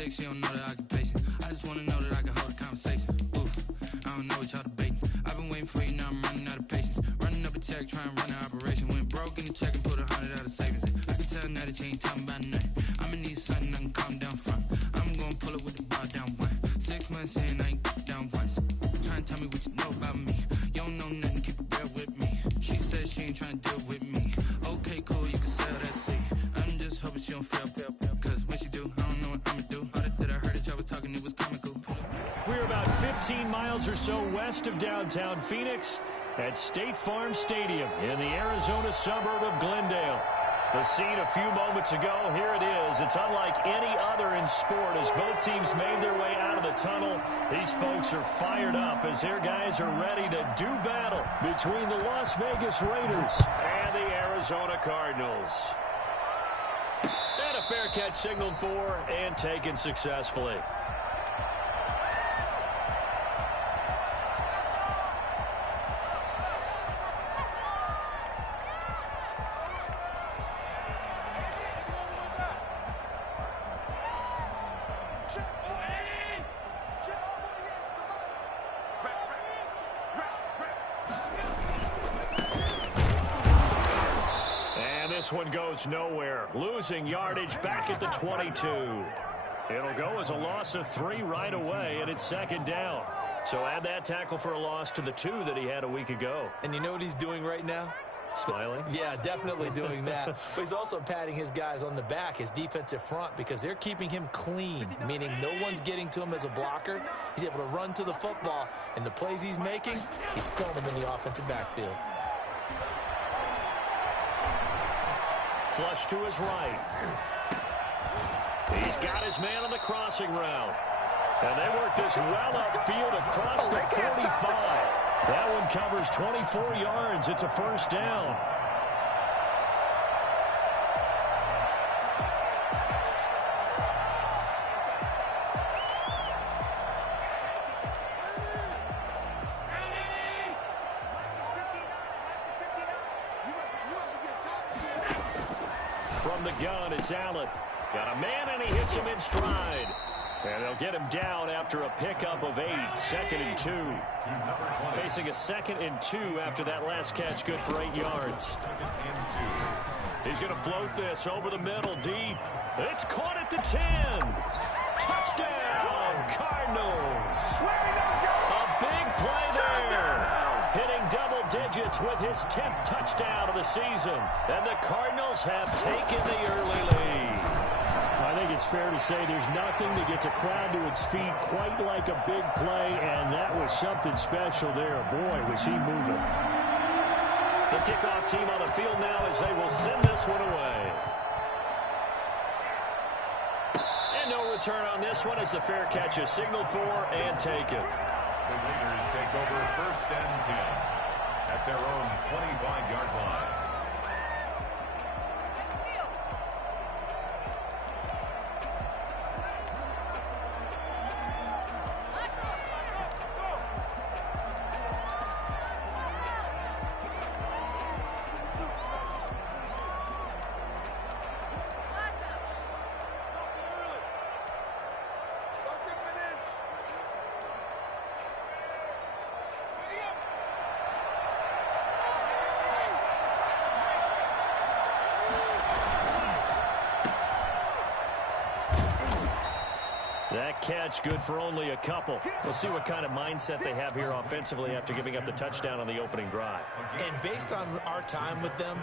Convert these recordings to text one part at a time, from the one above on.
6, you don't know the occupation. I just wanna know that I can hold a conversation. Oof, I don't know what y'all debating. I've been waiting for you, now I'm running out of patience. Running up a check, trying to run an operation. Went broke in the check and put 100 out of savings in. I can tell now that you ain't talking about nothing. I'ma need something I can calm down front. I'm gonna pull it with the bar down one. 6 months in, I ain't down once. Trying to tell me what you know about me. You don't know nothing, keep it real with me. She said she ain't trying to deal with me. Okay, cool, you can sell that seat. I'm just hoping she don't fail. Cause when she do, I don't know what I'ma do. All that I heard that y'all was talking, it was comical. We're about 15 miles or so west of downtown Phoenix at State Farm Stadium in the Arizona suburb of Glendale. The scene a few moments ago, here it is. It's unlike any other in sport as both teams made their way out of the tunnel. These folks are fired up as their guys are ready to do battle between the Las Vegas Raiders and the Arizona Cardinals. And a fair catch signaled for and taken successfully. This one goes nowhere, losing yardage back at the 22. It'll go as a loss of 3 right away, and it's second down. So add that tackle for a loss to the 2 that he had a week ago. And you know what he's doing right now? Smiling? Yeah, definitely doing that. But he's also patting his guys on the back, his defensive front, because they're keeping him clean, meaning no one's getting to him as a blocker. He's able to run to the football, and the plays he's making, he's spilling them in the offensive backfield. Flush to his right. He's got his man on the crossing route. And they work this well upfield across the 45. That one covers 24 yards. It's a first down. From the gun, it's Allen. Got a man, and he hits him in stride. And they'll get him down after a pickup of 8. 2nd and 2. Facing a 2nd and 2 after that last catch, good for 8 yards. He's going to float this over the middle, deep. It's caught at the 10. Touchdown, Cardinals. A big play there. Hitting double digits with his 10th touchdown of the season. And the Cardinals have taken the early lead. I think it's fair to say there's nothing that gets a crowd to its feet quite like a big play, and that was something special there. Boy, was he moving. The kickoff team on the field now as they will send this one away. And no return on this one as the fair catch is signaled for and taken. The Raiders take over 1st and 10 at their own 25-yard line. That catch good for only a couple. We'll see what kind of mindset they have here offensively after giving up the touchdown on the opening drive. And based on our time with them,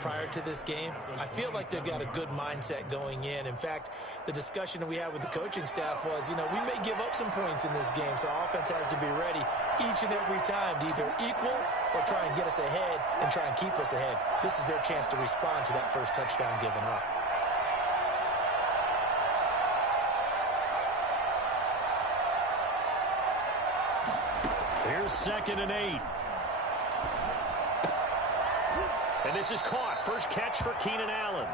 prior to this game, I feel like they've got a good mindset going in. In fact, the discussion that we had with the coaching staff was, we may give up some points in this game, so our offense has to be ready each and every time to either equal or try and get us ahead and try and keep us ahead. This is their chance to respond to that first touchdown given up. Here's 2nd and 8. And this is caught. First catch for Keenan Allen.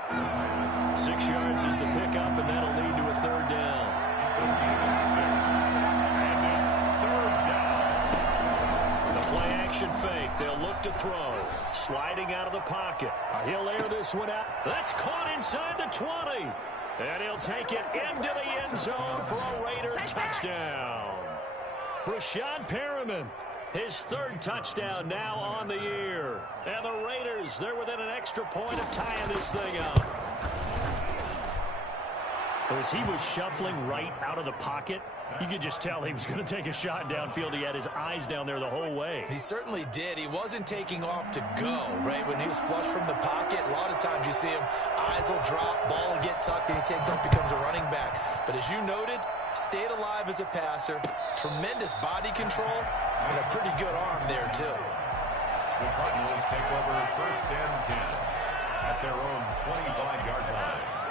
6 yards is the pickup, and that'll lead to a 3rd down. The play action fake. They'll look to throw. Sliding out of the pocket. He'll air this one out. That's caught inside the 20. And he'll take it into the end zone for a Raider touchdown. Breshad Perriman, his third touchdown now on the year. And the Raiders, they're within an extra point of tying this thing up. As he was shuffling right out of the pocket, you could just tell he was going to take a shot downfield. He had his eyes down there the whole way. He certainly did. He wasn't taking off to go, right? When he was flush from the pocket, a lot of times you see him, eyes will drop, ball will get tucked, and he takes off, becomes a running back. But as you noted, stayed alive as a passer, tremendous body control, and a pretty good arm there, too. The Cardinals take over 1st and 10 at their own 25-yard line.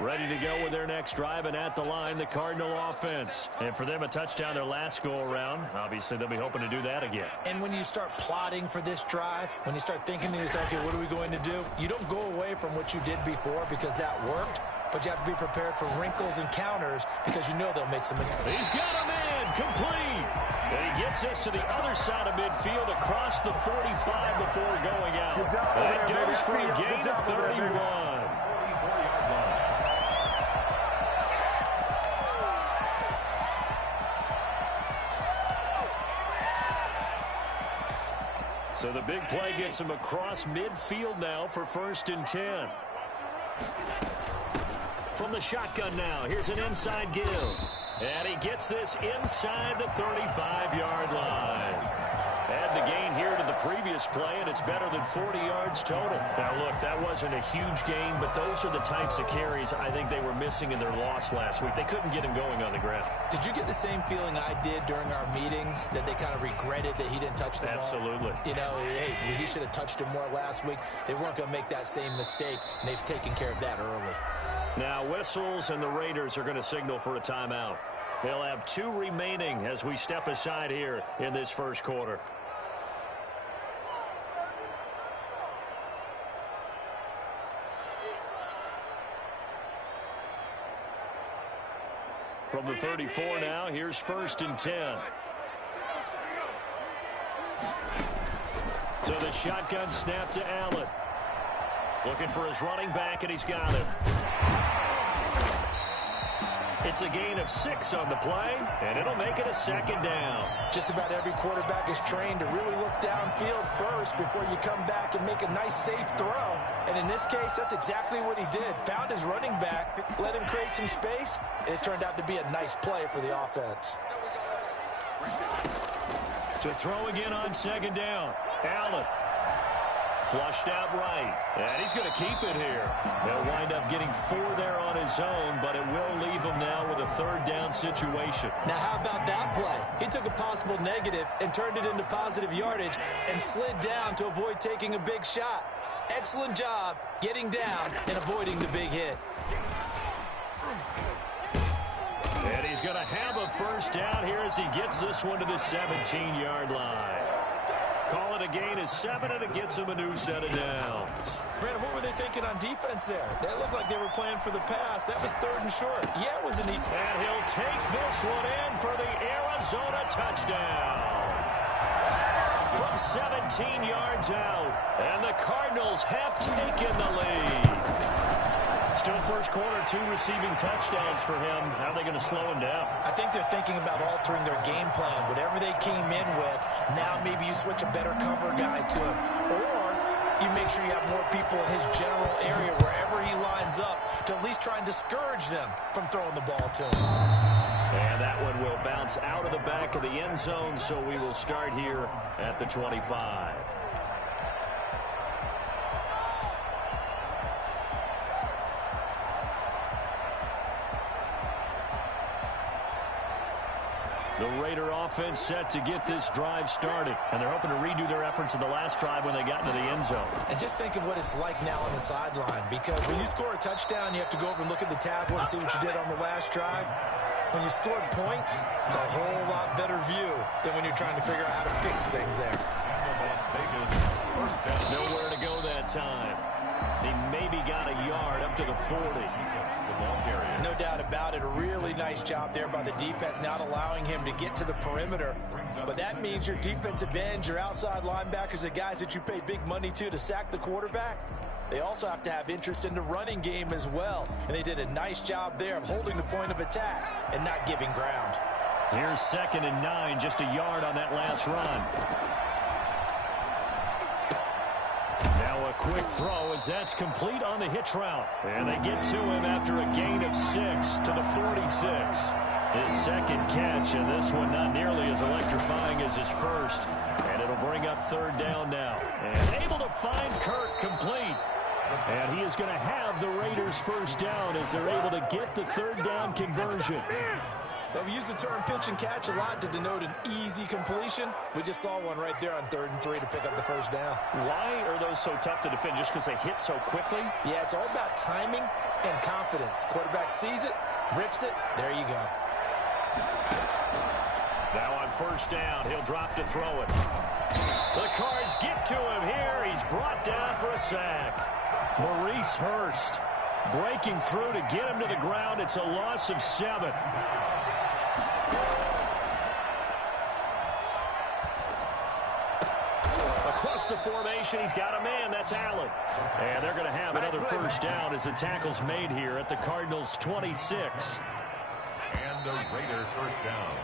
Ready to go with their next drive, and at the line, the Cardinal offense. And for them, a touchdown their last go-around. Obviously, they'll be hoping to do that again. And when you start plotting for this drive, when you start thinking to yourself, okay, what are we going to do? You don't go away from what you did before because that worked, but you have to be prepared for wrinkles and counters because you know they'll make some. He's got a man, complete. And he gets us to the other side of midfield across the 45 before going out. That goes for a gain of 31. So the big play gets him across midfield now for 1st and 10. From the shotgun now, here's an inside give. And he gets this inside the 35-yard line. Add the gain here to the previous play, and it's better than 40 yards total. Now, look, that wasn't a huge gain, but those are the types of carries I think they were missing in their loss last week. They couldn't get him going on the ground. Did you get the same feeling I did during our meetings, that they kind of regretted that he didn't touch the ball? Absolutely. You know, hey, he should have touched it more last week. They weren't going to make that same mistake, and they've taken care of that early. Now, whistles, and the Raiders are going to signal for a timeout. They'll have 2 remaining as we step aside here in this first quarter. From the 34 now, here's 1st and 10. So the shotgun snap to Allen. Looking for his running back, and he's got him. It's a gain of 6 on the play, and it'll make it a 2nd down. Just about every quarterback is trained to really look downfield first before you come back and make a nice, safe throw. And in this case, that's exactly what he did. Found his running back, let him create some space, and it turned out to be a nice play for the offense. To throw again on 2nd down. Allen. Flushed out right. And he's going to keep it here. He'll wind up getting 4 there on his own, but it will leave him now with a 3rd down situation. Now, how about that play? He took a possible negative and turned it into positive yardage and slid down to avoid taking a big shot. Excellent job getting down and avoiding the big hit. And he's going to have a 1st down here as he gets this one to the 17-yard line. Call it a gain of 7, and it gets him a new set of downs. Brandon, what were they thinking on defense there? That looked like they were playing for the pass. That was 3rd and short. Yeah, it was a neat. And he'll take this one in for the Arizona touchdown. From 17 yards out, and the Cardinals have taken the lead. Still first quarter, 2 receiving touchdowns for him. How are they going to slow him down? I think they're thinking about altering their game plan. Whatever they came in with, now maybe you switch a better cover guy to him. Or you make sure you have more people in his general area wherever he lines up to at least try and discourage them from throwing the ball to him. And that that one will bounce out of the back of the end zone, so we will start here at the 25. The Raider offense set to get this drive started, and they're hoping to redo their efforts in the last drive when they got into the end zone. And just think of what it's like now on the sideline, because when you score a touchdown, you have to go over and look at the tablet and see what you did on the last drive. When you scored points, it's a whole lot better view than when you're trying to figure out how to fix things there. Nowhere to go that time. He maybe got a yard up to the 40. No doubt about it. A really nice job there by the defense, not allowing him to get to the perimeter. But that means your defensive ends, your outside linebackers, the guys that you pay big money to sack the quarterback, they also have to have interest in the running game as well. And they did a nice job there of holding the point of attack and not giving ground. Here's 2nd and 9, just a yard on that last run. Now a quick throw as that's complete on the hitch route. And they get to him after a gain of 6 to the 46. His second catch, and this one not nearly as electrifying as his first. And it'll bring up 3rd down now. And able to find Kirk complete. And he is going to have the Raiders' first down as they're able to get the 3rd down conversion. Well, we use the term pitch and catch a lot to denote an easy completion. We just saw one right there on 3rd and 3 to pick up the first down. Why are those so tough to defend? Just because they hit so quickly? Yeah, it's all about timing and confidence. Quarterback sees it, rips it, there you go. Now on 1st down, he'll drop to throw it. The Cards get to him here. He's brought down for a sack. Maurice Hurst breaking through to get him to the ground. It's a loss of 7. Across the formation, he's got a man. That's Allen. And they're going to have another first down as the tackle's made here at the Cardinals' 26. And a Raider first down.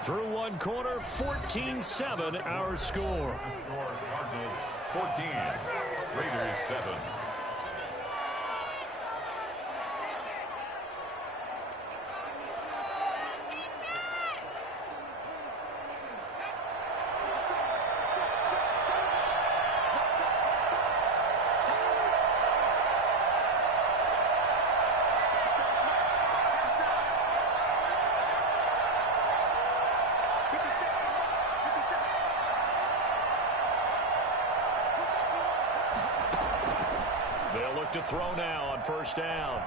Through one quarter, 14-7 our score. Cardinals 14, Raiders 7. They'll look to throw now on 1st down.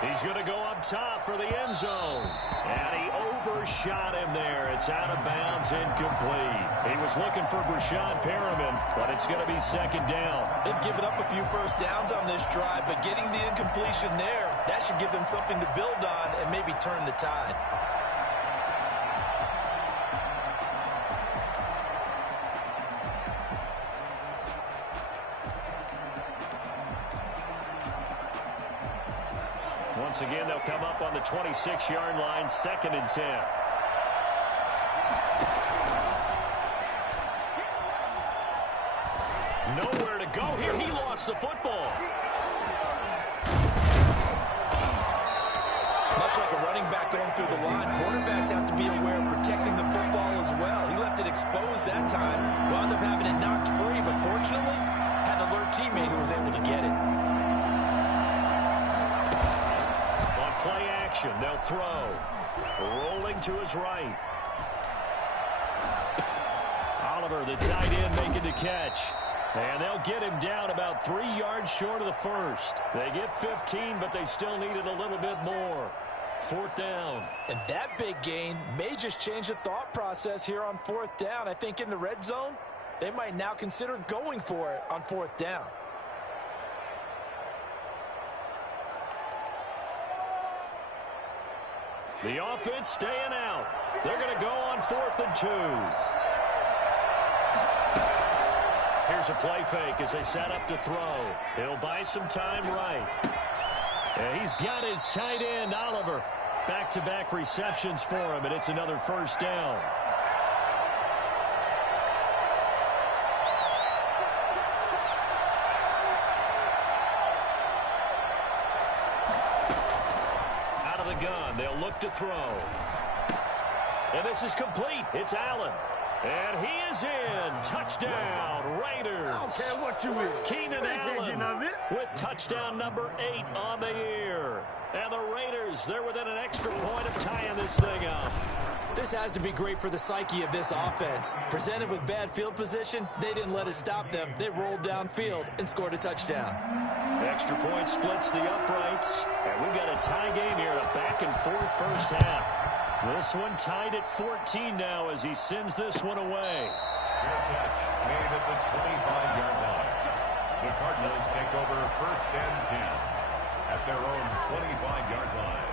He's going to go up top for the end zone. And he overshot him there. It's out of bounds, incomplete. He was looking for Brashad Perriman, but it's going to be 2nd down. They've given up a few first downs on this drive, but getting the incompletion there, that should give them something to build on and maybe turn the tide. Once again, they'll come up on the 26-yard line, 2nd and 10. Nowhere to go here. He lost the football. Much like a running back going through the line, quarterbacks have to be aware of protecting the football as well. He left it exposed that time, wound up having it knocked free, but fortunately, had an alert teammate who was able to get it. Play action. They'll throw. Rolling to his right. Oliver, the tight end, making the catch. And they'll get him down about 3 yards short of the first. They get 15, but they still needed a little bit more. 4th down. And that big gain may just change the thought process here on 4th down. I think in the red zone, they might now consider going for it on 4th down. The offense staying out. They're going to go on 4th and 2. Here's a play fake as they set up to throw. He'll buy some time right. And he's got his tight end, Oliver. Back-to-back receptions for him, and it's another first down. Out of the gun, they'll look to throw. And this is complete. It's Allen. And he is in. Touchdown, Raiders. I don't care what you is. Keenan Allen with touchdown number 8 on the year. And the Raiders, they're within an extra point of tying this thing up. This has to be great for the psyche of this offense. Presented with bad field position, they didn't let it stop them. They rolled downfield and scored a touchdown. Extra point splits the uprights. And we've got a tie game here, a back-and-forth first half. This one tied at 14 now as he sends this one away. Fair catch made at the 25-yard line. The Cardinals take over first and 10 at their own 25-yard line.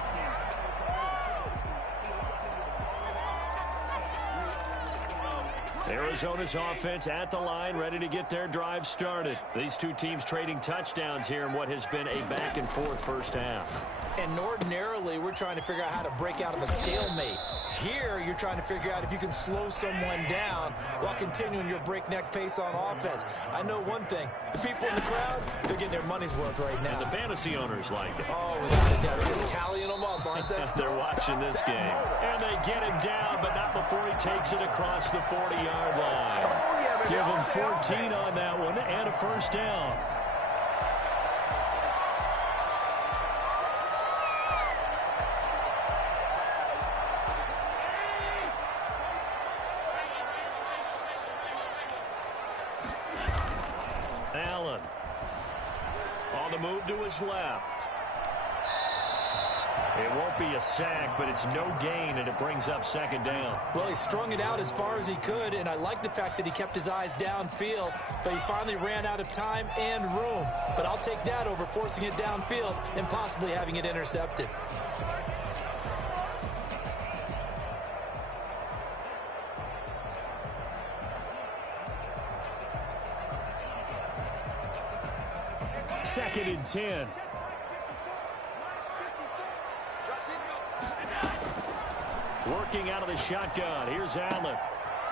Arizona's offense at the line, ready to get their drive started. These two teams trading touchdowns here in what has been a back-and-forth first half. And ordinarily, we're trying to figure out how to break out of a stalemate. Here, you're trying to figure out if you can slow someone down while continuing your breakneck pace on offense. I know one thing. The people in the crowd, they're getting their money's worth right now. And the fantasy owners like it. Oh, without a doubt. They're just tallying them up, aren't they? They're watching this game. And they get him down, but not before he takes it across the 40-yard line. Give him 14 on that one and a first down. Allen on the move to his left. It won't be a sack, but it's no gain, and it brings up second down. Well, he strung it out as far as he could, and I like the fact that he kept his eyes downfield, but he finally ran out of time and room. But I'll take that over forcing it downfield and possibly having it intercepted. Second and 10. Working out of the shotgun. Here's Allen.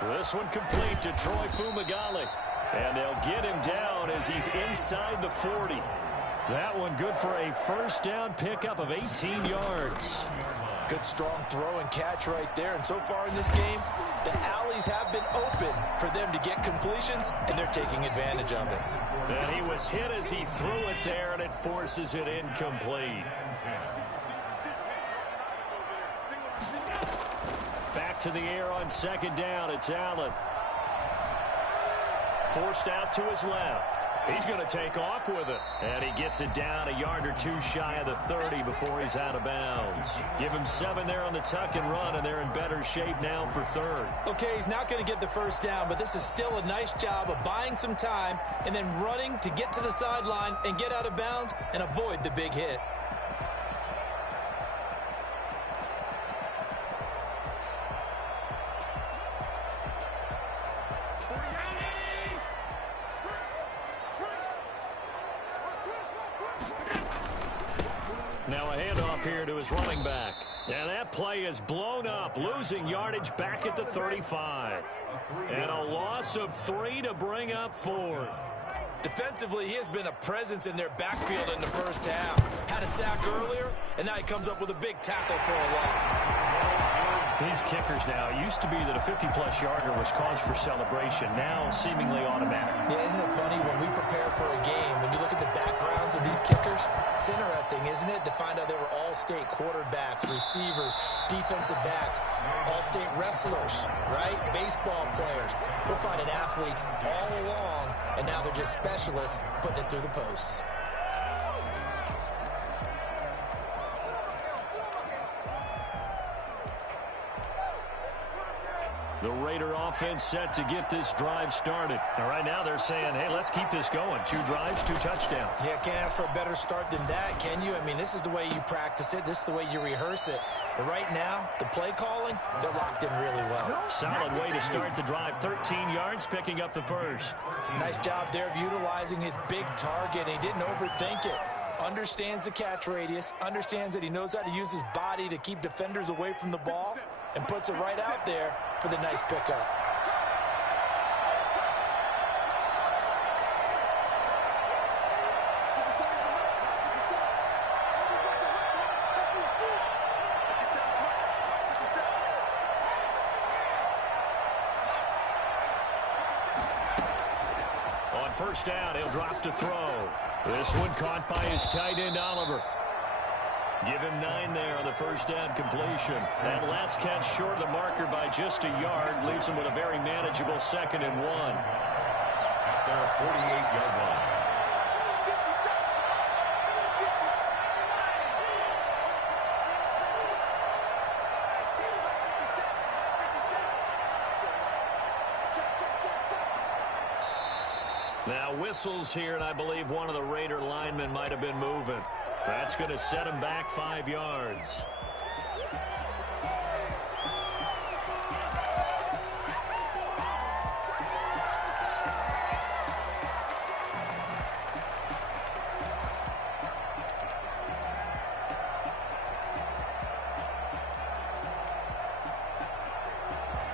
This one complete to Troy Fumagalli. And they'll get him down as he's inside the 40. That one good for a first down pickup of 18 yards. Good strong throw and catch right there. And so far in this game, the alleys have been open for them to get completions, and they're taking advantage of it. And he was hit as he threw it there, and it forces it incomplete. Back to the air on second down. It's Allen. Forced out to his left. He's going to take off with it. And he gets it down a yard or two shy of the 30 before he's out of bounds. Give him 7 there on the tuck and run, and they're in better shape now for third. Okay, he's not going to get the first down, but this is still a nice job of buying some time and then running to get to the sideline and get out of bounds and avoid the big hit. Now a handoff here to his running back. And that play is blown up, losing yardage back at the 35. And a loss of 3 to bring up fourth. Defensively, he has been a presence in their backfield in the first half. Had a sack earlier, and now he comes up with a big tackle for a loss. These kickers now, it used to be that a 50-plus yarder was cause for celebration. Now seemingly automatic. Yeah, isn't it funny when we prepare for a game, when you look at the backgrounds of these kickers, it's interesting, isn't it, to find out they were all-state quarterbacks, receivers, defensive backs, all-state wrestlers, right? Baseball players. We're finding athletes all along, and now they're just specialists putting it through the posts. The Raider offense set to get this drive started. Now, right now they're saying, hey, let's keep this going. 2 drives, 2 touchdowns. Yeah, can't ask for a better start than that, can you? I mean, this is the way you practice it. This is the way you rehearse it. But right now, the play calling, they're locked in really well. Solid way to start the drive. 13 yards, picking up the first. Nice job there of utilizing his big target. He didn't overthink it. Understands the catch radius, understands that he knows how to use his body to keep defenders away from the ball, and puts it right out there for the nice pickup. first down, he'll drop to throw. This one caught by his tight end, Oliver. Give him 9 there on the first down completion. That last catch short of the marker by just a yard leaves him with a very manageable 2nd and 1. At their 48-yard line. Now whistles here, and I believe one of the Raider linemen might have been moving. That's going to set him back 5 yards.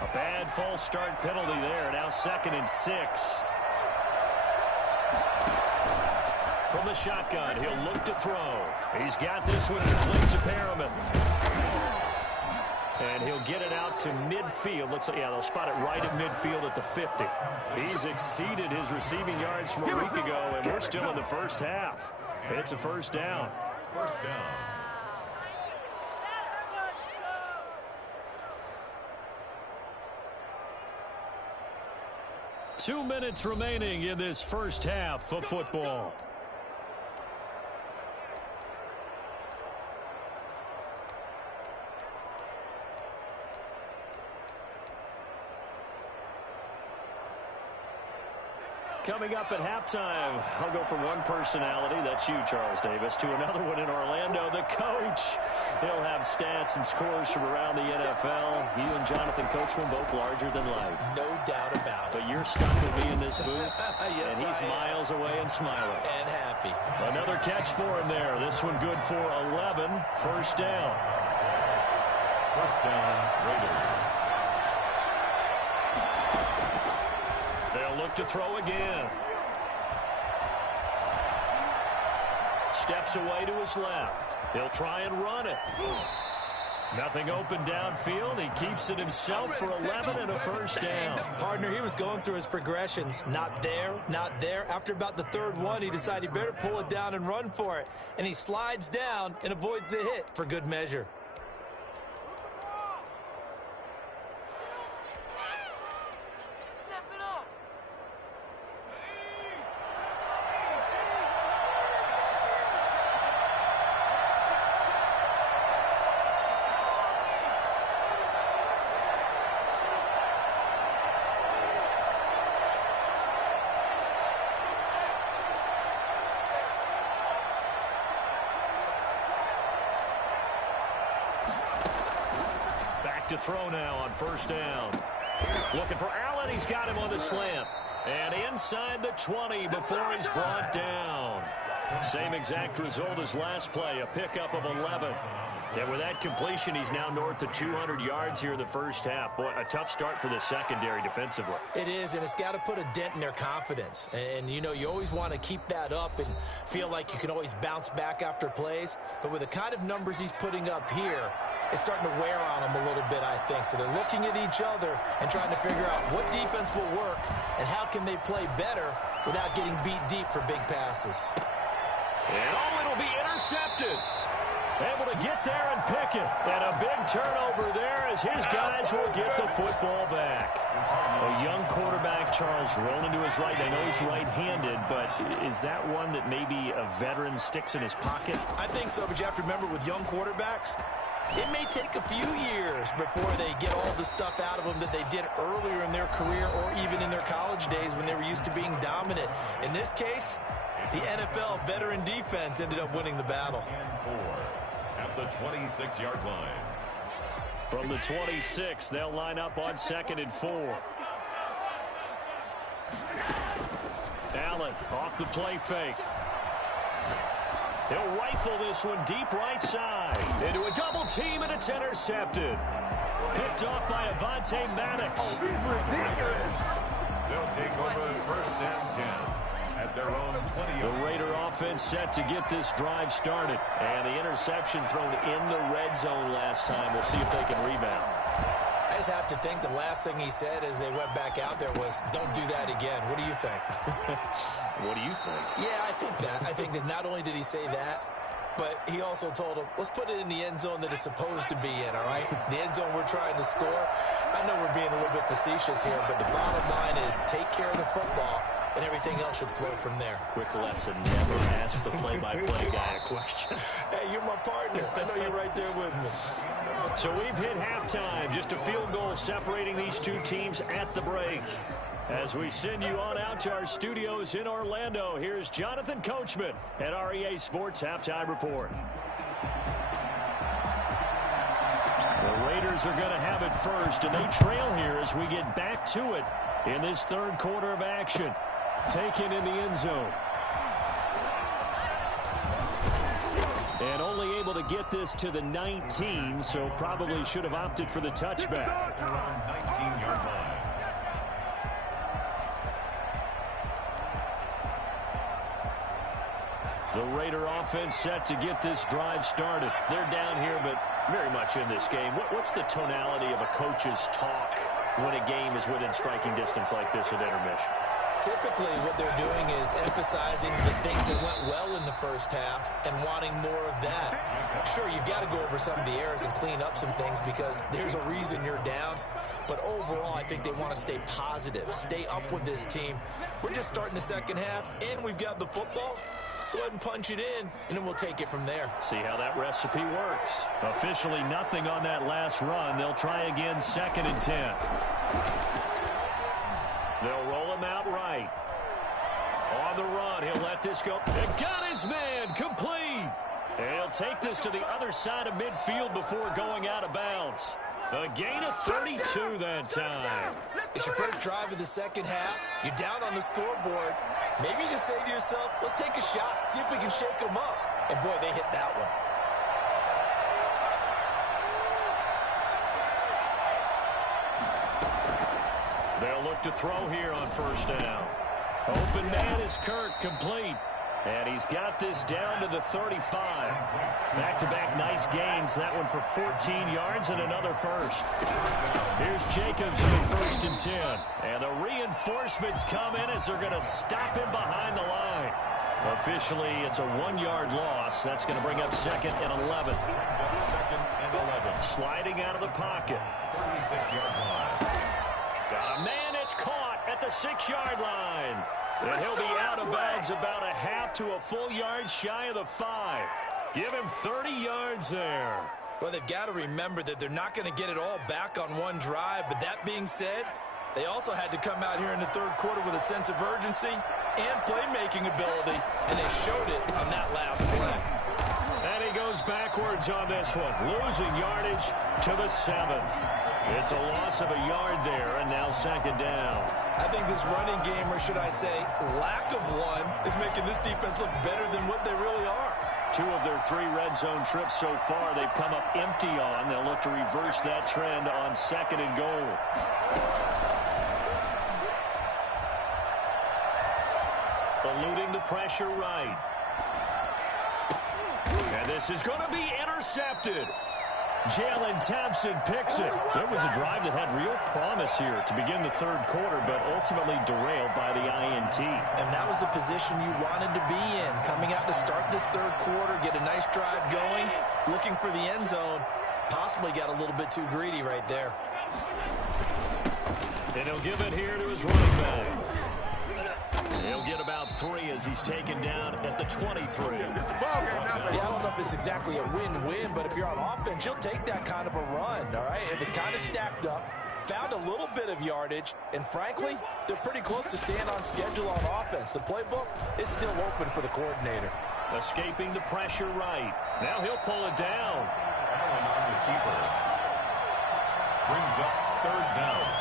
A bad false start penalty there. Now 2nd and 6. From the shotgun, he'll look to throw. He's got this one complete to Perriman. And he'll get it out to midfield. Looks like, yeah, they'll spot it right at midfield at the 50. He's exceeded his receiving yards from a week ago, and we're still in the first half. It's a first down. First down. Two minutes remaining in this first half of football. Coming up at halftime, I'll go from one personality, that's you, Charles Davis, to another one in Orlando, the coach. He'll have stats and scores from around the NFL. You and Jonathan Coachman both larger than life. No doubt about it. But you're stuck with me in this booth, yes, and he's miles away and smiling. And happy. Another catch for him there. This one good for 11. First down. First down, Raiders. They'll look to throw again. Steps away to his left. He'll try and run it. Nothing open downfield. He keeps it himself for 11 and a first down. Partner, he was going through his progressions. Not there, not there. After about the 3rd one, he decided he better pull it down and run for it. And he slides down and avoids the hit for good measure. To throw now on first down. Looking for Allen. He's got him on the slant. And inside the 20 before he's brought down. Same exact result as last play, a pickup of 11. And with that completion, he's now north of 200 yards here in the first half. Boy, a tough start for the secondary defensively. It is, and it's got to put a dent in their confidence. And, you know, you always want to keep that up and feel like you can always bounce back after plays. But with the kind of numbers he's putting up here, it's starting to wear on them a little bit, I think. So they're looking at each other and trying to figure out what defense will work and how can they play better without getting beat deep for big passes. And it'll be intercepted. Able to get there and pick it. And a big turnover there as his guys will get the football back. A young quarterback, Charles, rolling to his right. I know he's right-handed, but is that one that maybe a veteran sticks in his pocket? I think so, but you have to remember with young quarterbacks, it may take a few years before they get all the stuff out of them that they did earlier in their career or even in their college days when they were used to being dominant. In this case, the NFL veteran defense ended up winning the battle. At the 26-yard line. From the 26, they'll line up on 2nd and 4. Allen off the play fake. They'll rifle this one deep right side. Into a double team, and it's intercepted. Picked off by Avonte Maddox. Oh, ridiculous. They'll take over first and 10 at their own 20. The Raider offense set to get this drive started. And the interception thrown in the red zone last time. We'll see if they can rebound. just have to think the last thing he said as they went back out there was, don't do that again. What do you think? What do you think? Yeah, I think that. I think that not only did he say that, but he also told him, let's put it in the end zone that it's supposed to be in, all right? The end zone we're trying to score. I know we're being a little bit facetious here, but the bottom line is take care of the football, and everything else should flow from there. Quick lesson, never ask the play-by-play guy a question. Hey, you're my partner. I know you're right there with me. So we've hit halftime. Just a field goal separating these two teams at the break. As we send you on out to our studios in Orlando, here's Jonathan Coachman at REA Sports Halftime Report. The Raiders are going to have it first, and they trail here as we get back to it in this third quarter of action. Taken in the end zone. And only able to get this to the 19, so probably should have opted for the touchback. Around 19-yard line. The Raider offense set to get this drive started. They're down here, but very much in this game. What's the tonality of a coach's talk when a game is within striking distance like this at intermission? Typically, what they're doing is emphasizing the things that went well in the first half and wanting more of that. Sure, you've got to go over some of the errors and clean up some things because there's a reason you're down. But overall, I think they want to stay positive, stay up with this team. We're just starting the second half, and we've got the football. Let's go ahead and punch it in, and then we'll take it from there. See how that recipe works. Officially nothing on that last run. They'll try again, 2nd and 10. They'll roll him out right. On the run, he'll let this go. And got his man, complete. And he'll take this to the other side of midfield before going out of bounds. A gain of 32 that time. It's your first drive of the second half. You're down on the scoreboard. Maybe you just say to yourself, let's take a shot, see if we can shake them up. And boy, they hit that one. They'll look to throw here on first down. Open man is Kirk, complete. And he's got this down to the 35. Back-to-back nice gains. That one for 14 yards and another first. Here's Jacobs in 1st and 10. And the reinforcements come in as they're going to stop him behind the line. Officially, it's a 1-yard loss. That's going to bring up 2nd and 11. 2nd and 11. Sliding out of the pocket. 36-yard line. Got a man, it's caught at the 6-yard line. And he'll be out of bounds about a half to a full yard shy of the 5. Give him 30 yards there. Well, they've got to remember that they're not going to get it all back on one drive. But that being said, they also had to come out here in the third quarter with a sense of urgency and playmaking ability. And they showed it on that last play. And he goes backwards on this one, losing yardage to the 7. It's a loss of a yard there, and now 2nd down. I think this running game, or should I say lack of one, is making this defense look better than what they really are. 2 of their 3 red zone trips so far they've come up empty on. They'll look to reverse that trend on 2nd and goal. Eluding the pressure right. And this is going to be intercepted. Jalen Thompson picks it. There was a drive that had real promise here to begin the third quarter, but ultimately derailed by the INT. And that was the position you wanted to be in. Coming out to start this third quarter, get a nice drive going, looking for the end zone. Possibly got a little bit too greedy right there. And he'll give it here to his running back. He'll get about 3 as he's taken down at the 23. Yeah, I don't know if it's exactly a win-win, but if you're on offense, you'll take that kind of a run, all right? If it's kind of stacked up, found a little bit of yardage, and frankly, they're pretty close to staying on schedule on offense. The playbook is still open for the coordinator. Escaping the pressure right. Now he'll pull it down. Allen on the keeper. Brings up 3rd down.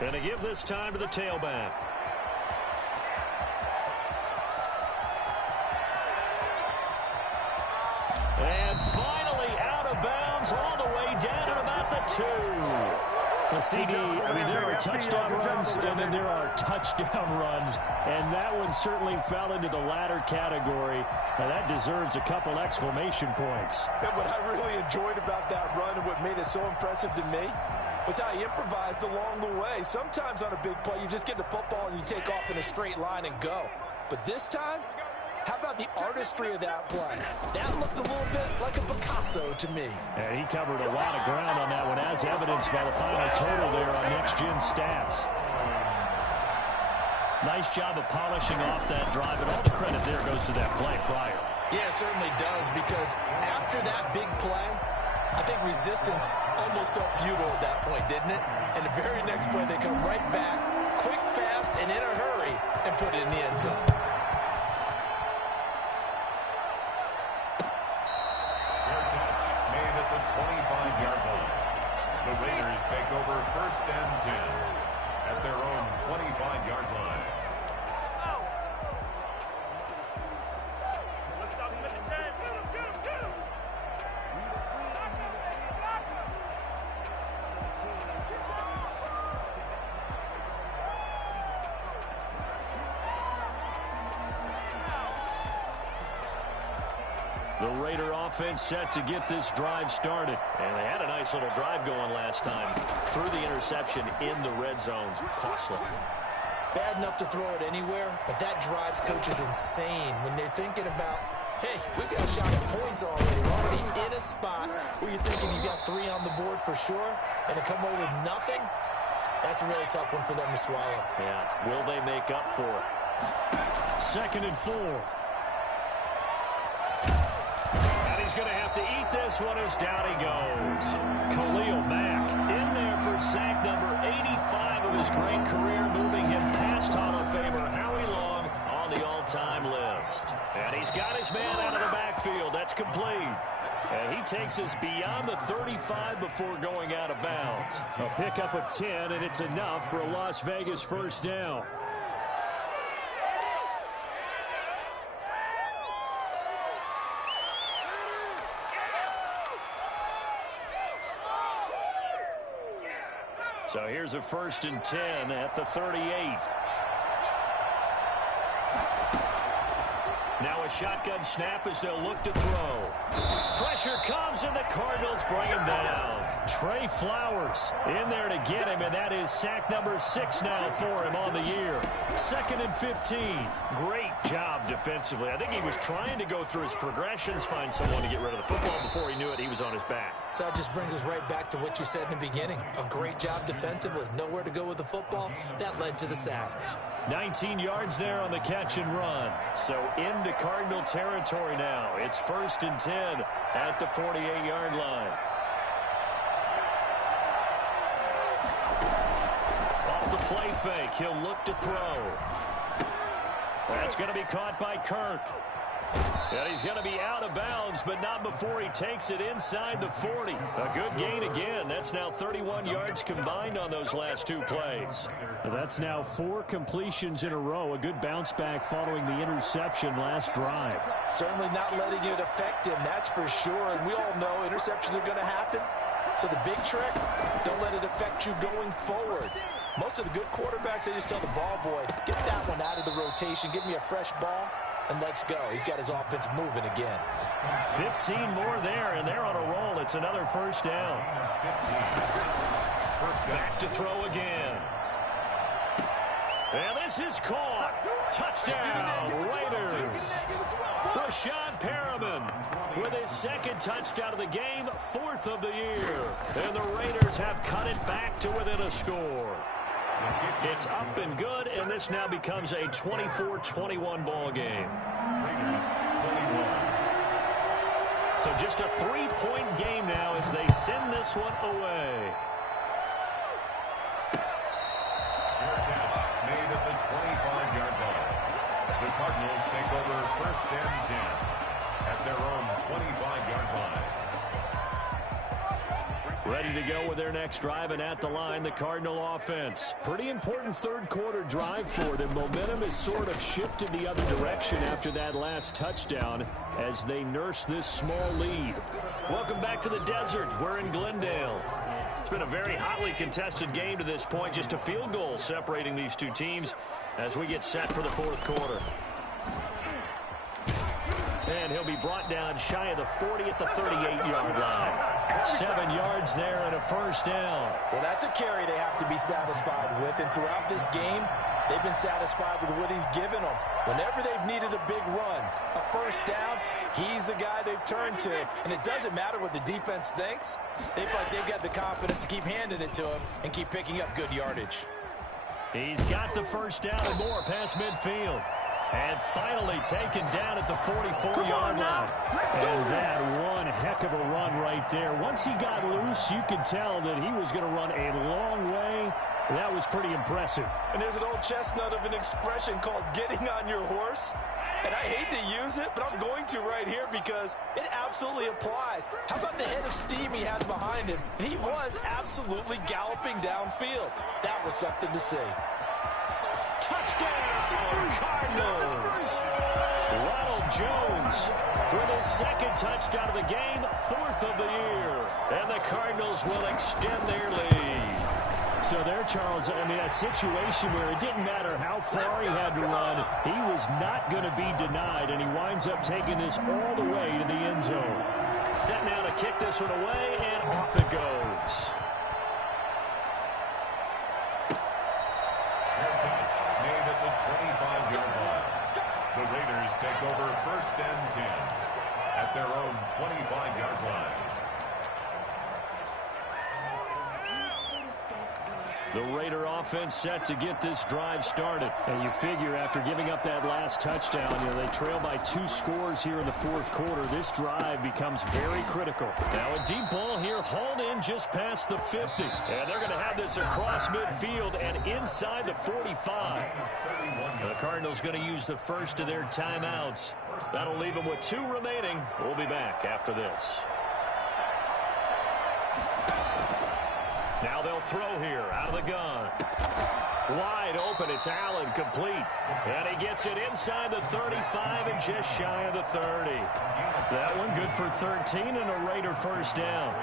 Going to give this time to the tailback. And finally out of bounds all the way down at about the 2. Well, CD, I mean, there are touchdown runs, and then there are touchdown runs, and that one certainly fell into the latter category. Now, that deserves a couple exclamation points. And what I really enjoyed about that run and what made it so impressive to me was how he improvised along the way. Sometimes on a big play, you just get the football and you take off in a straight line and go. But this time, how about the artistry of that play? That looked a little bit like a Picasso to me. And he covered a lot of ground on that one, as evidenced by the final total there on Next Gen Stats. Nice job of polishing off that drive, and all the credit there goes to that play prior. Yeah, it certainly does, because after that big play, I think resistance almost felt futile at that point, didn't it? And the very next play, they come right back, quick, fast, and in a hurry, and put it in the end zone. Fair catch made at the 25-yard line. The Raiders take over 1st and 10 at their own 25-yard line. The Raider offense set to get this drive started. And they had a nice little drive going last time. Threw the interception in the red zone. Costly. Bad enough to throw it anywhere, but that drives coaches insane when they're thinking about, hey, we've got a shot at points already. We're already in a spot where you're thinking you got 3 on the board for sure, and to come away with nothing, that's a really tough one for them to swallow. Yeah, will they make up for it? 2nd and 4. He's going to have to eat this one as down he goes. Khalil Mack in there for sack number 85 of his great career, moving him past Hall of Famer Howie Long on the all-time list. And he's got his man out of the backfield. That's complete. And he takes us beyond the 35 before going out of bounds. A pickup of 10, and it's enough for a Las Vegas first down. So here's a 1st and 10 at the 38. Now a shotgun snap as they'll look to throw. Pressure comes, and the Cardinals bring him down. Trey Flowers in there to get him, and that is sack number 6 now for him on the year. 2nd and 15. Great job defensively. I think he was trying to go through his progressions, find someone to get rid of the football. Before he knew it, he was on his back. So that just brings us right back to what you said in the beginning. A great job defensively. Nowhere to go with the football. That led to the sack. 19 yards there on the catch and run. So into Cardinal territory now. It's 1st and 10 at the 48-yard line. Off the play fake, he'll look to throw. That's going to be caught by Kirk. And he's going to be out of bounds, but not before he takes it inside the 40. A good gain again. That's now 31 yards combined on those last 2 plays. That's now 4 completions in a row. A good bounce back following the interception last drive. Certainly not letting it affect him, that's for sure. And we all know interceptions are going to happen. So the big trick, don't let it affect you going forward. Most of the good quarterbacks, they just tell the ball boy, get that one out of the rotation, give me a fresh ball, and let's go. He's got his offense moving again. 15 more there, and they're on a roll. It's another 1st down. Back to throw again. And this is caught. Touchdown, Raiders. Brashad Perriman with his 2nd touchdown of the game, 4th of the year. And the Raiders have cut it back to within a score. It's up and good, and this now becomes a 24-21 ball game. So just a 3-point game now as they send this one away. Made at the 25-yard line. The Cardinals take over 1st and 10 at their own 25-yard line. Ready to go with their next drive, and at the line, the Cardinal offense. Pretty important 3rd quarter drive for them. Momentum has sort of shifted the other direction after that last touchdown as they nurse this small lead. Welcome back to the desert. We're in Glendale. been a very hotly contested game to this point. Just a field goal separating these two teams as we get set for the fourth quarter. And he'll be brought down shy of the 40 at the 38-yard line. 7 yards there and a first down. Well, that's a carry they have to be satisfied with. And throughout this game, they've been satisfied with what he's given them. Whenever they've needed a big run, a first down, he's the guy they've turned to. And it doesn't matter what the defense thinks. They feel like they've got the confidence to keep handing it to him and keep picking up good yardage. He's got the first down and more past midfield. And finally taken down at the 44-yard line. And that one heck of a run right there. Once he got loose, you could tell that he was going to run a long way. That was pretty impressive. And there's an old chestnut of an expression called getting on your horse. And I hate to use it, but I'm going to right here because it absolutely applies. How about the head of steam he has behind him? And he was absolutely galloping downfield. That was something to see. Touchdown, Cardinals. Ronald Jones with his second touchdown of the game, 4th of the year. And the Cardinals will extend their lead. So there, Charles, I mean, a situation where it didn't matter how far he had to run, he was not going to be denied, and he winds up taking this all the way to the end zone. Set now to kick this one away, and off it goes. Made at the 25-yard line. The Raiders take over 1st and 10 at their own 25-yard line. The Raider offense set to get this drive started. And you figure after giving up that last touchdown, they trail by 2 scores here in the fourth quarter. This drive becomes very critical. Now a deep ball here hauled in just past the 50. And they're going to have this across midfield and inside the 45. The Cardinals going to use the first of their timeouts. That'll leave them with 2 remaining. We'll be back after this. Now they'll throw here out of the gun. Wide open. It's Allen, complete. And he gets it inside the 35 and just shy of the 30. That one good for 13 and a Raider first down.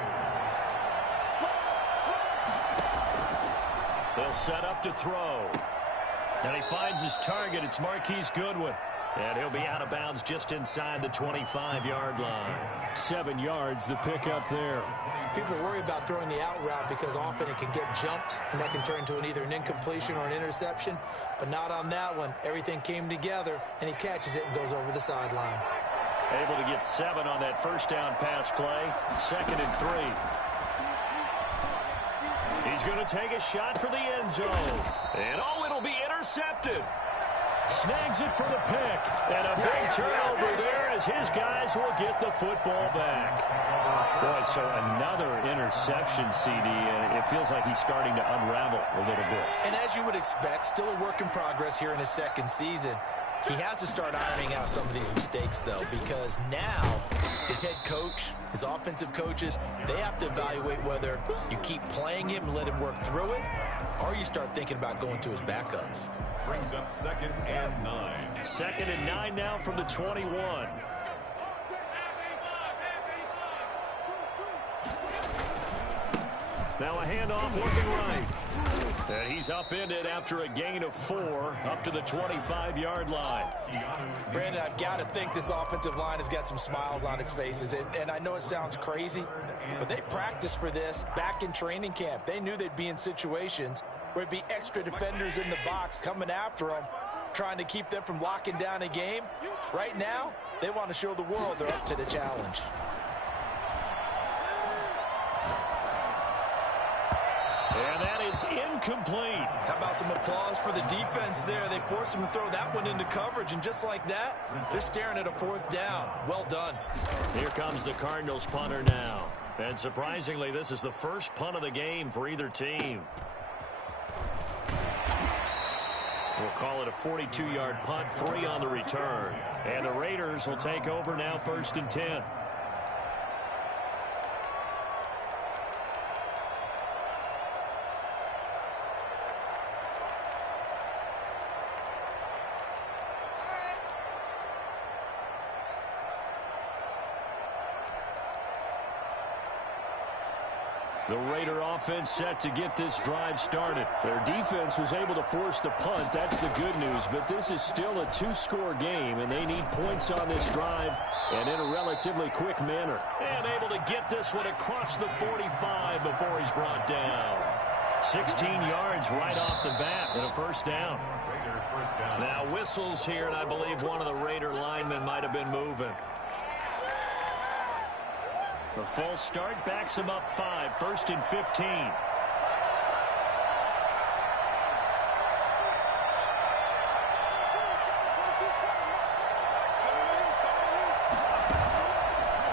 They'll set up to throw. And he finds his target. It's Marquise Goodwin. And he'll be out of bounds just inside the 25-yard line. 7 yards, the pickup there. People worry about throwing the out route because often it can get jumped, and that can turn into either an incompletion or an interception. But not on that one. Everything came together, and he catches it and goes over the sideline. Able to get 7 on that first down pass play. 2nd and 3. He's going to take a shot for the end zone. And it'll be intercepted. Snags it for the pick. And a big turnover there as his guys will get the football back. Boy, so another interception, CD, and it feels like he's starting to unravel a little bit. And as you would expect, still a work in progress here in his second season. He has to start ironing out some of these mistakes, though, because now his head coach, his offensive coaches, they have to evaluate whether you keep playing him and let him work through it, or you start thinking about going to his backup. Brings up 2nd and 9. 2nd and 9 now from the 21. Now a handoff looking right. And he's upended after a gain of 4 up to the 25-yard line. Brandon, I've got to think this offensive line has got some smiles on its faces. And I know it sounds crazy, but they practiced for this back in training camp. They knew they'd be in situations where it'd be extra defenders in the box coming after them, trying to keep them from locking down a game. Right now, they want to show the world they're up to the challenge. And that is incomplete. How about some applause for the defense there? They forced him to throw that one into coverage, and just like that, they're staring at a 4th down. Well done. Here comes the Cardinals punter now. And surprisingly, this is the first punt of the game for either team. We'll call it a 42-yard punt, 3 on the return. And the Raiders will take over now 1st and 10. The Raider offense set to get this drive started. Their defense was able to force the punt. That's the good news. But this is still a 2-score game, and they need points on this drive and in a relatively quick manner. And able to get this one across the 45 before he's brought down. 16 yards right off the bat and a first down. Now whistles here, and I believe one of the Raider linemen might have been moving. The false start backs him up 5, 1st and 15.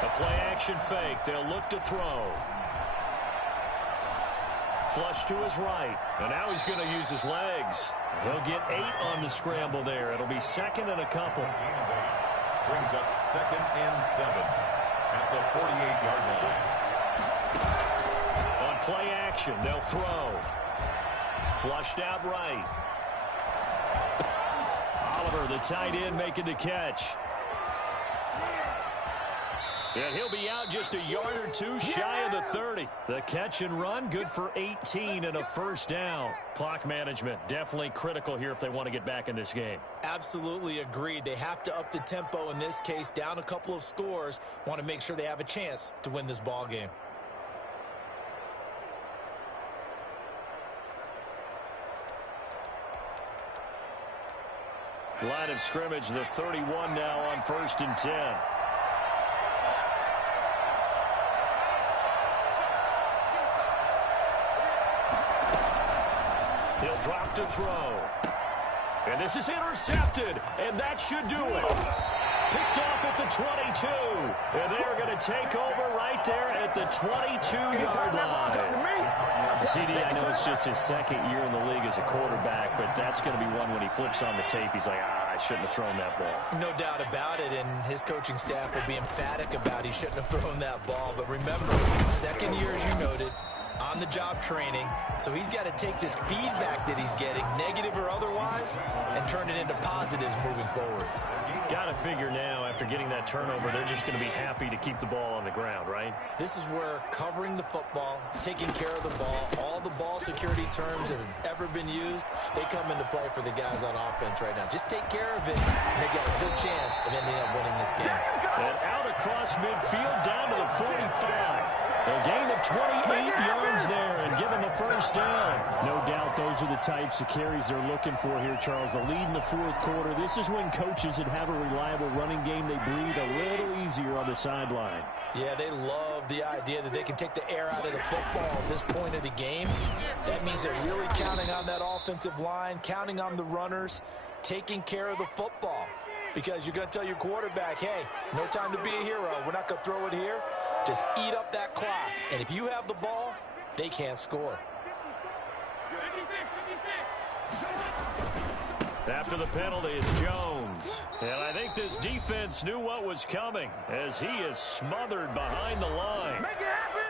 The play action fake. They'll look to throw. Flush to his right. And now he's going to use his legs. He'll get 8 on the scramble there. It'll be 2nd and a couple. Brings up 2nd and 7 at the 48-yard line. On play action, they'll throw. Flushed out right. Oliver, the tight end, making the catch. And he'll be out just a yard or two shy of the 30. The catch and run, good for 18 and a first down. Clock management, definitely critical here if they want to get back in this game. Absolutely agreed. They have to up the tempo in this case, down a couple of scores. Want to make sure they have a chance to win this ball game. Line of scrimmage, the 31 now on 1st and 10. He'll drop to throw. And this is intercepted, and that should do it. Picked off at the 22. And they are going to take over right there at the 22-yard line. CD, I know it's just his 2nd year in the league as a quarterback, but that's going to be one when he flips on the tape, he's like, I shouldn't have thrown that ball. No doubt about it, and his coaching staff will be emphatic about he shouldn't have thrown that ball. But remember, 2nd year, as you noted, on-the-job training, so he's got to take this feedback that he's getting, negative or otherwise, and turn it into positives moving forward. Got to figure now, after getting that turnover, they're just going to be happy to keep the ball on the ground, right? This is where covering the football, taking care of the ball, all the ball security terms that have ever been used, they come into play for the guys on offense right now. Just take care of it, and they've got a good chance of ending up winning this game. And out across midfield, down to the 45. A gain of 28 yards there and given the first down. No doubt those are the types of carries they're looking for here, Charles. The lead in the 4th quarter. This is when coaches that have a reliable running game, they breathe a little easier on the sideline. Yeah, they love the idea that they can take the air out of the football at this point of the game. That means they're really counting on that offensive line, counting on the runners, taking care of the football. Because you're going to tell your quarterback, hey, no time to be a hero. We're not going to throw it here. Just eat up that clock. And if you have the ball, they can't score. After the penalty, it's Jones. And I think this defense knew what was coming as he is smothered behind the line. Make it happen!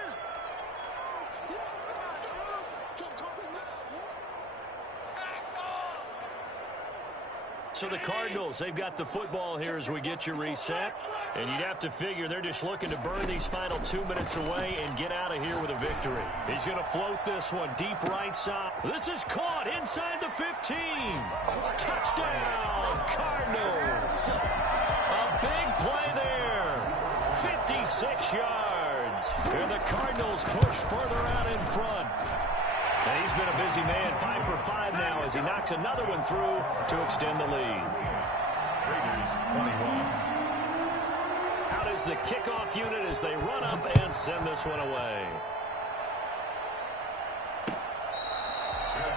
So the Cardinals, they've got the football here as we get you reset. And you'd have to figure they're just looking to burn these final 2 minutes away and get out of here with a victory. He's going to float this one deep right side. This is caught inside the 15. Touchdown, Cardinals. A big play there. 56 yards. And the Cardinals push further out in front. And he's been a busy man, 5 for 5 now as he knocks another one through to extend the lead. Raiders 21. Out is the kickoff unit as they run up and send this one away.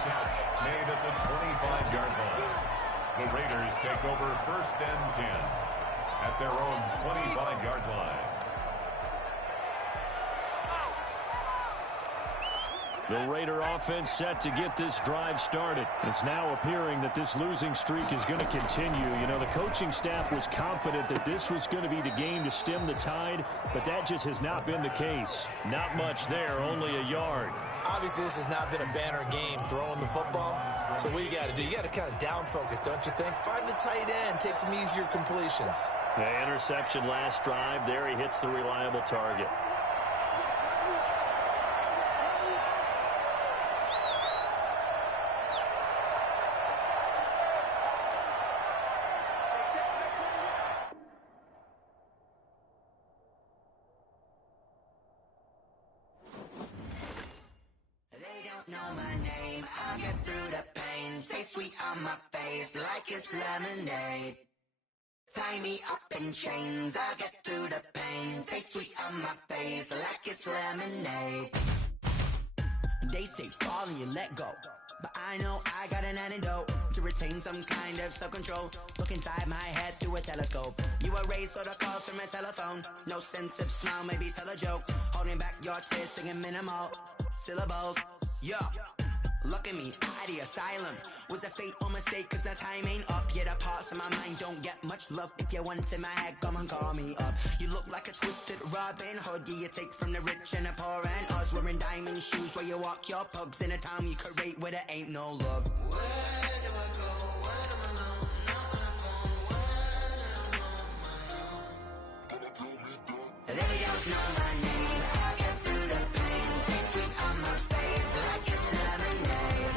Catch made at the 25-yard line. The Raiders take over 1st and 10 at their own 25-yard line. The Raider offense set to get this drive started. It's now appearing that this losing streak is going to continue. You know, the coaching staff was confident that this was going to be the game to stem the tide, but that just has not been the case. Not much there, only a yard. Obviously, this has not been a banner game throwing the football. So what you got to do, you got to kind of down focus, don't you think? Find the tight end, take some easier completions. The interception last drive. There he hits the reliable target. I'll get through the pain. Taste sweet on my face like it's lemonade. Tie me up in chains, I'll get through the pain. Taste sweet on my face like it's lemonade. They say fall and you let go, but I know I got an antidote to retain some kind of self-control. Look inside my head through a telescope. You erase all the calls from a telephone. No sense of smile, maybe tell a joke. Holding back your tears, singing minimal syllables. Yeah, look at me, out of the asylum. Was a fate or mistake, cause the time ain't up. Yeah, the parts of my mind don't get much love. If you want in my head, come and call me up. You look like a twisted Robin Hood. Yeah, you take from the rich and the poor and us. Wearing diamond shoes where you walk your pugs. In a town you create where there ain't no love. Where do I go? When I'm alone? Not on the phone. When I'm on my own. They don't know my name. I get through the pain. Taste sweet on my face like it's lemonade.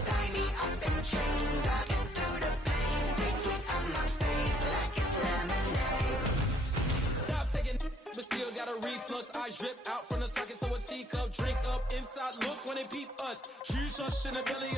Tie me up in chains. I get through the pain. Taste sweet on my face like it's lemonade. Stop taking, but still got a reflux. Eyes drip out from the socket to a teacup. Drink up inside, look when they peep us. Jesus in the belly